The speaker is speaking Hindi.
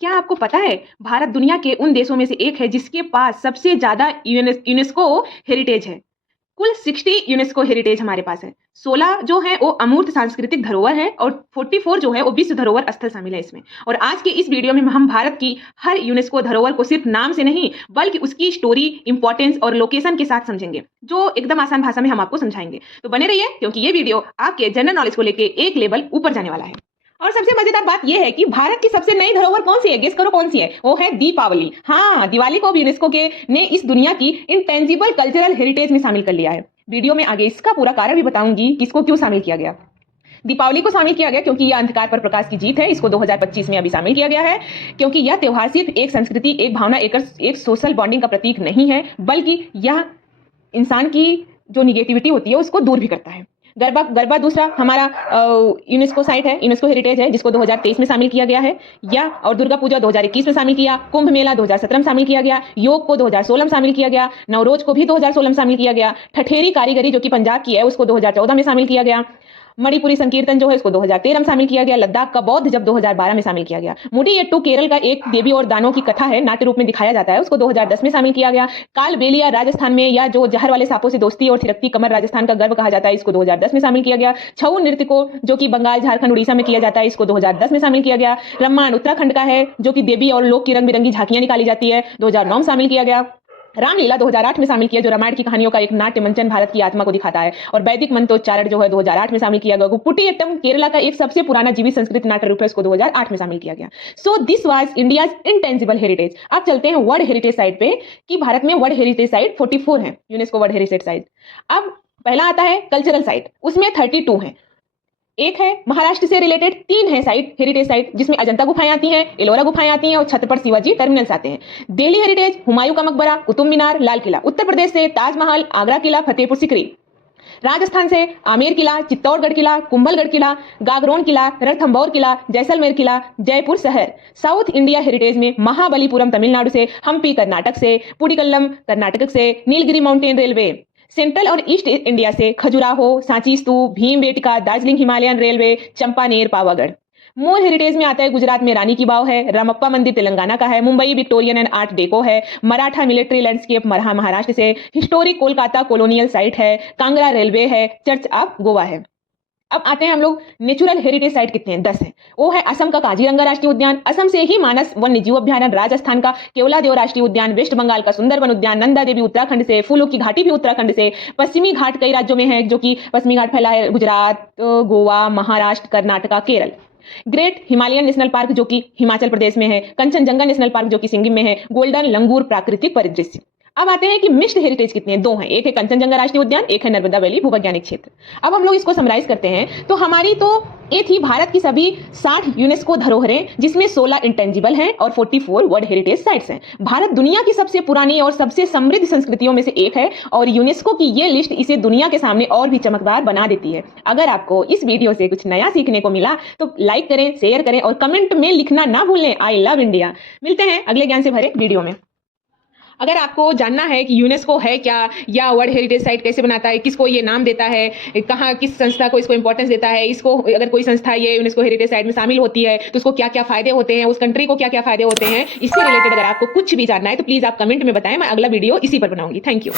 क्या आपको पता है भारत दुनिया के उन देशों में से एक है जिसके पास सबसे ज्यादा यूनेस्को हेरिटेज है। कुल 60 यूनेस्को हेरिटेज हमारे पास है। 16 जो है वो अमूर्त सांस्कृतिक धरोहर है और 44 जो है वो विश्व धरोहर स्थल शामिल है इसमें। और आज के इस वीडियो में हम भारत की हर यूनेस्को धरोहर को सिर्फ नाम से नहीं बल्कि उसकी स्टोरी, इंपॉर्टेंस और लोकेशन के साथ समझेंगे, जो एकदम आसान भाषा में हम आपको समझाएंगे। तो बने रहिए क्योंकि ये वीडियो आपके जनरल नॉलेज को लेके एक लेवल ऊपर जाने वाला है। और सबसे मजेदार बात यह है कि भारत की सबसे नई धरोहर कौन सी है? गेस करो कौन सी है? वो है दीपावली। हाँ, दिवाली को यूनेस्को के ने इस दुनिया की इंटेंजिबल कल्चरल हेरिटेज में शामिल कर लिया है। वीडियो में आगे इसका पूरा कारण भी बताऊंगी कि इसको क्यों शामिल किया गया। दीपावली को शामिल किया गया क्योंकि यह अंधकार पर प्रकाश की जीत है। इसको 2025 में अभी शामिल किया गया है क्योंकि यह त्योहार सिर्फ एक संस्कृति, एक भावना, एक सोशल बॉन्डिंग का प्रतीक नहीं है, बल्कि यह इंसान की जो निगेटिविटी होती है उसको दूर भी करता है। गरबा दूसरा हमारा यूनेस्को साइट है, यूनेस्को हेरिटेज है, जिसको 2023 में शामिल किया गया है। और दुर्गा पूजा 2021 में शामिल किया, कुंभ मेला 2017 में शामिल किया गया, योग को 2016 में शामिल किया गया, नवरोज को भी 2016 में शामिल किया गया, ठठेरी कारीगरी जो कि पंजाब की है उसको 2014 में शामिल किया गया, मणिपुरी संकीर्तन जो है उसको 2013 में शामिल किया गया, लद्दाख का बौद्ध जब 2012 में शामिल किया गया, मुडियट्टू केरल का एक देवी और दानों की कथा है, नाट्य रूप में दिखाया जाता है, उसको 2010 में शामिल किया गया, काल बेलिया राजस्थान में या जो जहर वाले सांपों से दोस्ती और थिरकती कमर राजस्थान का गर्व कहा जाता है, इसको 2010 में शामिल किया गया, छऊ नृत्य को जो कि बंगाल, झारखंड, उड़ीसा में किया जाता है, इसको 2010 में शामिल किया गया, रामायण उत्तराखंड का है जो कि देवी और लोक की रंग बिरंगी झांकियां निकाली जाती है, 2009 में शामिल किया गया, रामलीला 2008 में शामिल किया जो रामायण की कहानियों का एक नाट्य मंचन भारत की आत्मा को दिखाता है, और वैदिक मंत्रोच्चारण जो है 2008 में शामिल किया गया, कुटियट्टम केरला का एक सबसे पुराना जीवित संस्कृत नाट्य रूप है, इसको 2008 में शामिल किया गया। So this was India's intangible heritage. अब चलते हैं वर्ल्ड हेरिटेज साइट पे कि भारत में वर्ल्ड हेरिटेज साइट 44 है, यूनेस्को वर्ल्ड हेरिटेज साइट। अब पहला आता है कल्चरल साइट, उसमें 32 है। एक है महाराष्ट्र से रिलेटेड, 3 है साइट, हेरिटेज साइट, जिसमें अजंता गुफाएं आती हैं, एलोरा गुफाएं आती हैं और छत्रपति शिवाजी टर्मिनल्स आते हैं। दिल्ली हेरिटेज, हुमायूं का मकबरा, कुतुब मीनार, लाल किला। उत्तर प्रदेश से ताजमहल, आगरा किला, फतेहपुर सीकरी। राजस्थान से आमेर किला, चित्तौड़गढ़ किला, कुंभलगढ़ किला, गागरोन किला, रणथंभौर किला, जैसलमेर किला, जयपुर शहर। साउथ इंडिया हेरिटेज में महाबलीपुरम तमिलनाडु से, हम्पी कर्नाटक से, पुडिकल्लम कर्नाटक से, नीलगिरी माउंटेन रेलवे। सेंट्रल और ईस्ट इंडिया से खजुराहो, सांची स्तूप, भीमबेटका, दार्जिलिंग हिमालयन रेलवे, चंपानेर, पावागढ़। मूल हेरिटेज में आता है गुजरात में रानी की वाव है, रामप्पा मंदिर तेलंगाना का है, Mumbai Victorian and art deco है, मराठा मिलिट्री लैंडस्केप महाराष्ट्र से, हिस्टोरिक कोलकाता कॉलोनियल साइट है, कांगड़ा रेलवे है, चर्च ऑफ गोवा है। अब आते हैं हम लोग नेचुरल हेरिटेज साइट कितने हैं? 10 है। वो है असम का काजीरंगा राष्ट्रीय उद्यान, असम से ही मानस वन्यजीव अभ्यारण्य, राजस्थान का केवलादेव राष्ट्रीय उद्यान, वेस्ट बंगाल का सुंदरबन उद्यान, नंदा देवी उत्तराखंड से, फूलों की घाटी भी उत्तराखंड से, पश्चिमी घाट कई राज्यों में है जो कि पश्चिमी घाट फैला है, Gujarat, Goa, Maharashtra, Karnataka, Kerala. Great Himalayan national park जो कि हिमाचल प्रदेश में है, कंचनजंगा नेशनल पार्क जो कि सिक्किम में है, गोल्डन लंगूर प्राकृतिक परिदृश्य। अब आते हैं कि मिक्स्ड हेरिटेज कितने हैं? 2 हैं, एक है कंचनजंगा राष्ट्रीय उद्यान, एक है नर्मदा वैली भूवैज्ञानिक क्षेत्र। अब हम लोग इसको समराइज करते हैं तो हमारी तो ये थी भारत की सभी 60 यूनेस्को धरोहरें, जिसमें 16 इंटेंजिबल हैं और 44 वर्ल्ड हेरिटेज साइट्स हैं। भारत दुनिया की सबसे पुरानी और सबसे समृद्ध संस्कृतियों में से एक है और यूनेस्को की ये लिस्ट इसे दुनिया के सामने और भी चमकदार बना देती है। अगर आपको इस वीडियो से कुछ नया सीखने को मिला तो लाइक करें, शेयर करें और कमेंट में लिखना ना भूलें आई लव इंडिया। मिलते हैं अगले ज्ञान से भरे वीडियो में। अगर आपको जानना है कि यूनेस्को है क्या या वर्ल्ड हेरिटेज साइट कैसे बनाता है, किसको ये नाम देता है, कहाँ किस संस्था को इसको इंपॉर्टेंस देता है, इसको अगर कोई संस्था ये यूनेस्को हेरिटेज साइट में शामिल होती है तो उसको क्या क्या फायदे होते हैं, उस कंट्री को क्या क्या फायदे होते हैं, इससे रिलेटेड अगर आपको कुछ भी जानना है तो प्लीज आप कमेंट में बताएं, मैं अगला वीडियो इसी पर बनाऊंगी। Thank you.